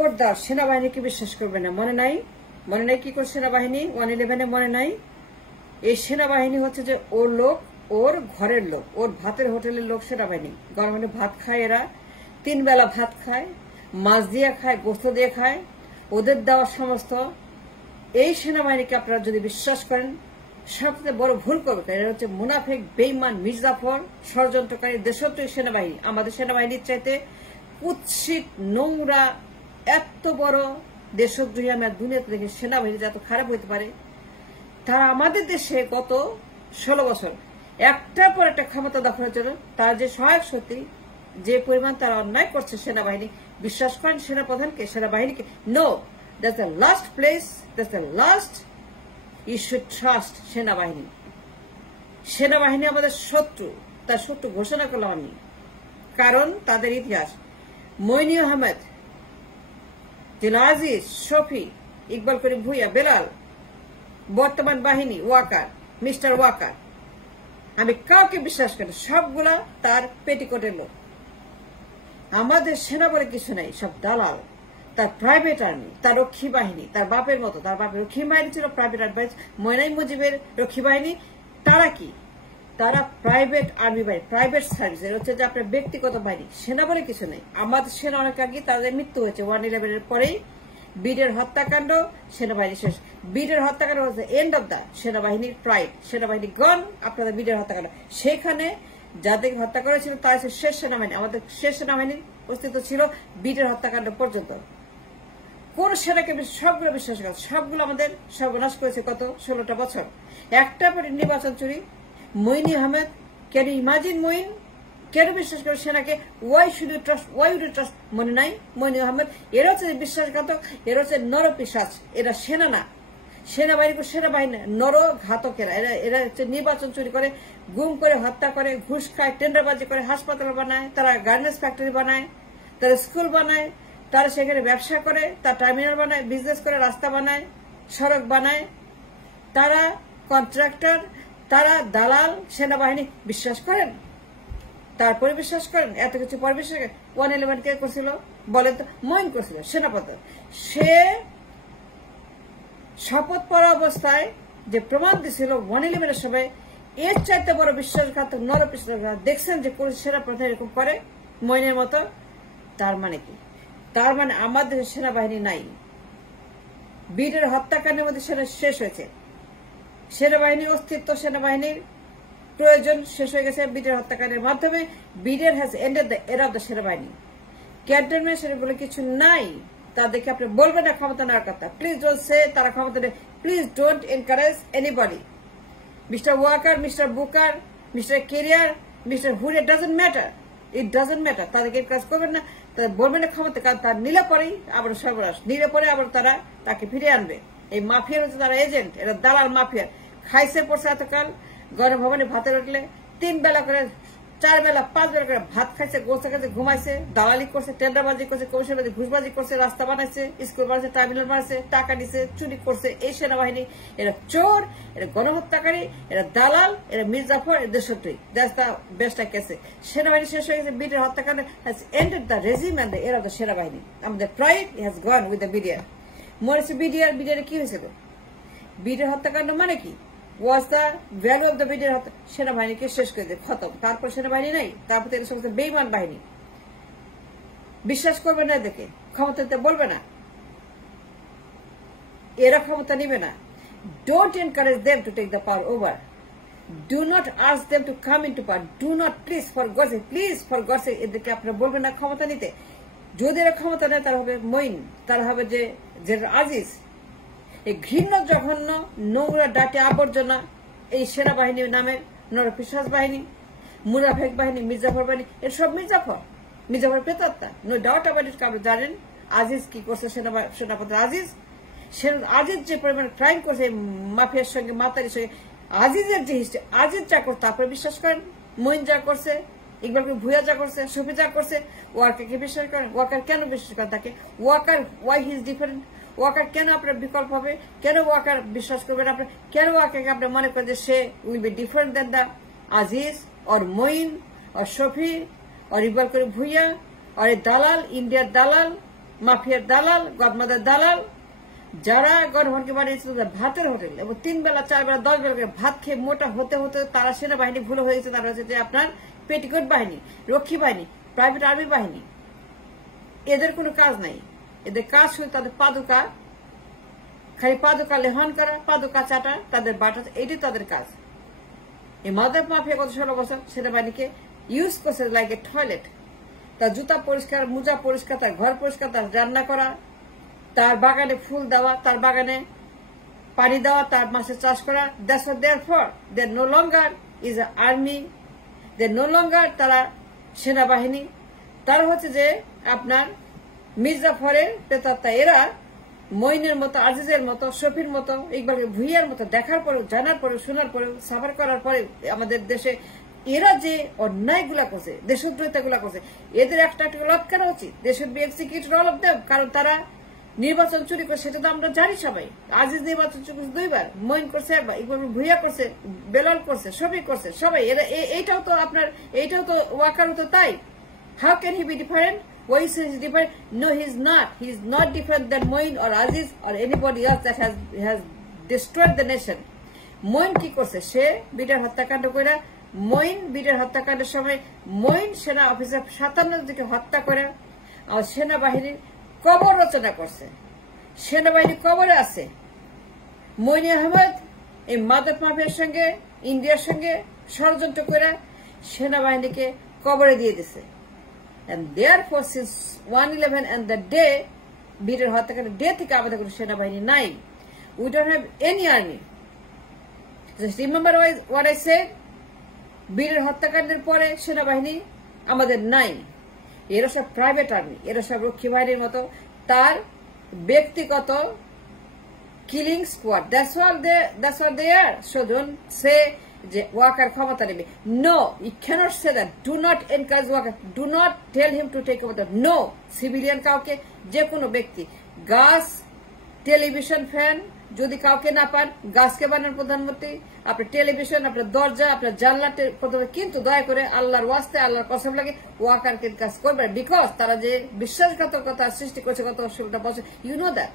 খবরদার সেনাবাহিনীকে বিশ্বাস করবে না। মনে নাই কি করে সেনাবাহিনী 111-এ মনে নাই? এই সেনাবাহিনী হচ্ছে যে ওর লোক, ওর ঘরের লোক, ওর ভাতের হোটেলের লোক সেনাবাহিনী। গরমে ভাত খায়, এরা 3 বেলা ভাত খায়, মাছ দিয়ে খায়, গোস্ত দিয়ে খায়, ওদের দেওয়া সমস্ত। এই সেনাবাহিনীকে আপনারা যদি বিশ্বাস করেন সবচেয়ে বড় ভুল করবে। এরা হচ্ছে মুনাফিক, বেঈমান, মির্জাফর, ষড়যন্ত্রকারী, দেশদ্রোহী সেনাবাহিনী। আমাদের সেনাবাহিনীর চাইতে কুৎসিত, নোংরা, এত বড় দেশদ্রোহী আমরা দুনিয়াতে দেখি। সেনাবাহিনী এত খারাপ হইতে পারে? তারা আমাদের দেশে গত 16 বছর একটার পর একটা ক্ষমতা দখলের জন্য তার যে সহায়ক শক্তি, যে পরিমাণ তারা অন্যায় করছে সেনাবাহিনী, বিশ্বাস করেন সেনাপ্রধানকে, সেনাবাহিনীকে? No, that's the last place, that's the last you should trust সেনাবাহিনী। সেনাবাহিনী আমাদের শত্রু, তার শত্রু ঘোষণা করলাম আমি। কারণ তাদের ইতিহাস, মইনি আহমেদ, জিলা আজিজ, শফি, ইকবাল করিম ভুইয়া, বেলাল, বর্তমান বাহিনী, ওয়াকার, মিস্টার ওয়াকার, আমি কাউকে বিশ্বাস করি, সবগুলা তার পেটিকোটের লোক। আমাদের সেনা বলে কিছু নাই, সব দালাল। তার প্রাইভেট আর্মি, তার রক্ষী বাহিনী, তার বাপের মতো। তার বাপের রক্ষী বাহিনী ছিল প্রাইভেট আর্মি, মইনাই মুজিবের রক্ষী বাহিনী। তারা কি? তারা প্রাইভেট আর্মি বাহিনী, প্রাইভেট সার্ভিস। এর হচ্ছে যে আপনার ব্যক্তিগত বাহিনী। সেনা বলে কিছু নেই। আমাদের সেনা অনেক আগে তাদের মৃত্যু হয়েছে। 111-এর পরেই বীরের হত্যাকাণ্ড, সেনাবাহিনী শেষ। বীরের হত্যাকাণ্ড হচ্ছে এন্ড অব দ্য সেনাবাহিনীর প্রাইড। সেনাবাহিনী গণ, আপনাদের বীরের হত্যাকাণ্ড। সেখানে যাদের হত্যা করেছিল তারা শেষ সেনাবাহিনী। আমাদের শেষ সেনাবাহিনীর অস্তিত্ব ছিল বীরের হত্যাকাণ্ড পর্যন্ত। কোন সেনাকে সবগুলো বিশ্বাস করে, সবগুলো আমাদের সর্বনাশ করেছে গত 16টা বছর। একটা পরে নির্বাচন চুরি। মইনি Ahmed, can you imagine Moin? কেন বিশ্বাস করে সেনাকে? Why should you trust, why would you trust? মনে নাই মইনি আহমেদ? এরা হচ্ছে বিশ্বাসঘাতক, এরা হচ্ছে নরপিশাচ। এরা সেনা না, সেনাবাহিনী নরঘাতকেরা। এরা হচ্ছে নির্বাচন চুরি করে, গুম করে, হত্যা করে, ঘুষ খায়, টেন্ডারবাজি করে, হাসপাতাল বানায়, তারা গার্মেন্টস ফ্যাক্টরি বানায়, তারা স্কুল বানায়, তারা সেখানে ব্যবসা করে, তারা টার্মিনাল বানায়, বিজনেস করে, রাস্তা বানায়, সড়ক বানায়। তারা কন্ট্রাক্টর, তারা দালাল। সেনাবাহিনী বিশ্বাস করেন? তারপরে বিশ্বাস করেন? এত কিছু পরে বিশ্বাস করেন? 111 কে করছিল বলেন তো? মইন করছিল, সেনাপ্রধান। সে শপথ পড়া অবস্থায় যে প্রমাণ দিছিল 111-এর সময়, এর চাইতে বড় বিশ্বাসঘাতক নরপিশাচ দেখছেন যে সেনাপ্রধান এরকম করে মইনের মতো? তার মানে কি? তার মানে আমাদের সেনাবাহিনী নাই। বীরের হত্যাকাণ্ডের মধ্যে সেনা শেষ হয়েছে। সেনাবাহিনীর অস্তিত্ব, সেনাবাহিনীর প্রয়োজন শেষ হয়ে গেছে বীরের হত্যাকাণ্ডের মাধ্যমে। বীরের has ended the era of the সেনাবাহিনী। ক্যান্টনমেন্ট সেনা বলে কিছু নাই। তাদেরকে আপনি বলবেন না ক্ষমতা নেওয়ার কথা। প্লিজ ডোন্ট সে তারা ক্ষমতা নেই। Please don't encourage anybody. Mister Waker, mister Booker, mister Carrier, mister Hood, it doesn't matter, it doesn't matter. তাদেরকে কাজ করবেন না, তাদের বলবেন না ক্ষমতা। কারণ তার নিলে পরেই আবার সর্বনাশ, নিলে পরে আবার তারা তাকে ফিরিয়ে আনবে। এই মাফিয়ার হচ্ছে তারা এজেন্ট, এরা দালাল মাফিয়া। খাইছে পড়ছে এতকাল গণভবনে ভাতের উঠলে 3 বেলা করে, 4 বেলা, 5 বেলা করে ভাত খাইছে, গোস্ত খাইছে, ঘুমাইছে, দালালি করছে, টেন্ডারবাজি করছে, কৌশলবাজি, ঘুষবাজি করছে, রাস্তা বানাইছে, স্কুল বানাইছে, টার্মিনাল বানাইছে, টাকা দিচ্ছে, চুরি করছে। এই সেনাবাহিনী এরা চোর, এরা গণহত্যাকারী, এরা দালাল, এরা মির্জাফর, এরা দেশদ্রোহী। That's the best I can say. সেনাবাহিনী শেষ হয়ে গেছে। বীরের হত্যাকাণ্ড has ended the regime and the era of the সেনাবাহিনী। আমাদের pride has gone with the BDR. মরেছে বিডিআর। বিডিআর কি হয়েছিল? বীরের হত্যাকাণ্ড মানে কি? was the value of the BDR সেনাবাহিনীকে শেষ করে দিয়ে খতম। তারপর সেনাবাহিনী নাই। তারপর এর সমস্ত বেইমান বাহিনী। বিশ্বাস করবে না এদেরকে, ক্ষমতা দিতে বলবে না, এরা ক্ষমতা নিবে না। Don't encourage them to take the power over. Do not ask them to come in to power. Do not, please for God's sake এদেরকে আপনারা বলবেন না ক্ষমতা নিতে। যদি এরা ক্ষমতা নেয় তারা হবে মইন, তারা হবে যে জেনারেল আজিজ। এই ঘৃণ্য, জঘন্য, নোংরা, ডাটে আবর্জনা এই সেনাবাহিনীর নামে নরপিশাচ বাহিনী, মুনাফেক বাহিনী, মির্জাফর বাহিনী, এর সব মির্জাফর প্রেতাত্মা। No doubt about it. আপনি জানেন আজিজ কি করছে? সেনাপতি আজিজ যে পরিমাণ ক্রাইম করছে মাফিয়ার সঙ্গে, মাতারির সঙ্গে, আজিজের যে হিস্ট্রি, আজিজ যা করছে তারপরে বিশ্বাস করেন? মইন যা করছে, ইকবাল ভুইয়া যা করছে, শফি যা করছে, ওয়াকারকে বিশ্বাস করেন? ওয়াকার কেন বিশ্বাস করেন তাকে? Waker, why he is different? Waker কেন আপনার বিকল্প হবে? কেন ওয়াকার বিশ্বাস করবেন আপনার? কেন ওয়াকারকে আপনি মনে করেন যে সে will be different then the Aziz or Moin or Shafi or Iqbal Karim Bhuiyan or a dalal, ইন্ডিয়ার দালাল? মাফিয়ার দালাল, গডমাদার দালাল, যারা গণভবনকে বানিয়েছে তাদের ভাতের হোটেল এবং 3 বেলা 4 বেলা 10 বেলা করে ভাত খেয়ে মোটা হতে হতে তারা সেনাবাহিনী ভুল হয়ে গেছে। তারা হচ্ছে যে আপনার পেটিকোট বাহিনী, রক্ষী বাহিনী, প্রাইভেট আর্মি বাহিনী। এদের কোনো কাজ নাই, এদের কাজ শুধু তাদের পাদুকা, খালি পাদুকা লেহন করা, পাদুকা চাটা, তাদের বাটা, এটাই তাদের কাজ। এই মাদক মাফিয়া গত 16 বছর সেনাবাহিনীকে ইউজ করছে লাইক এ টয়লেট। তার জুতা পরিষ্কার, মোজা পরিষ্কার, তার ঘর পরিষ্কার, তার রান্না করা, তার বাগানে ফুল দেওয়া, তার বাগানে পানি দেওয়া, তার মাছের চাষ করা। That's what they are for. They no longer is a army, they no longer তারা সেনাবাহিনী। তারা হচ্ছে যে আপনার মির্জাফরের প্রেতাত্মা। এরা মইনের মতো, আজিজের মতো, শফির মতো, ইকবাল ভুইয়ার মতো দেখার পরেও, জানার পরেও, শোনার পরেও, সাফার করার পরে আমাদের দেশে এরা যে অন্যায়গুলা করছে, দেশদ্রোহিতাগুলা করছে, এদের একটা লটকানো উচিত। They should be executed all of them. কারণ তারা নির্বাচন চুরি করছে, সেটা তো আমরা জানি সবাই। আজিজ নির্বাচন চুরি করছে 2 বার, মইন করছে 1 বার, ইকবাল ভুইয়া করছে, বেলাল করছে, শফি করছে, সবাই। এরা এইটাও তো আপনার, এইটাও তো ওয়াকারও তো তাই। How can he be different? Why is he different? No, he's not. He's not different than Moin or Aziz or anybody else that has destroyed the nation. Moin কি করছে? সে বিটার হত্যাকাণ্ড করে, মইন বিটার হত্যাকাণ্ডের সময় মইন সেনা অফিসার 57 দিকে হত্যা করে আর সেনাবাহিনীর কবর রচনা করছে। সেনাবাহিনী কবরে আছে। মইন আহমেদ এই মাদক মাফিয়ার সঙ্গে, ইন্ডিয়ার সঙ্গে ষড়যন্ত্র করে সেনাবাহিনীকে কবরে দিয়ে দিছে। And therefore, since 1/11 and the day, বিটের হত্যাকাণ্ডের ডে থেকে আমাদের কোনো সেনাবাহিনী নাই। We don't have any army. Just remember what I said. বিটের হত্যাকাণ্ডের পরে সেনাবাহিনী আমাদের নাই। এরা সব প্রাইভেট আর্মি, এরা সব রক্ষী বাহিনীর মতো, তার ব্যক্তিগত killing squad. That's what they are. So don't say যে ওয়াকার ক্ষমতা নেবে। No, you can't say that. Do not encourage Waker, do not tell him to take over the. No, civilian কাউকে, যে কোনো ব্যক্তি, গাছ, টেলিভিশন, ফ্যান, যদি কাউকে না পান, গাছকে বানান প্রধানমন্ত্রী, আপনার টেলিভিশন, আপনার দরজা, আপনার জানলা, কিন্তু দয়া করে আল্লাহর ওয়াস্তে, আল্লাহর কসম লাগে ওয়াকারকে কাজ করবে। বিকজ তারা যে বিশ্বাসঘাতকতা সৃষ্টি করছে গত 16টা বছর, ইউ নো দ্যাট।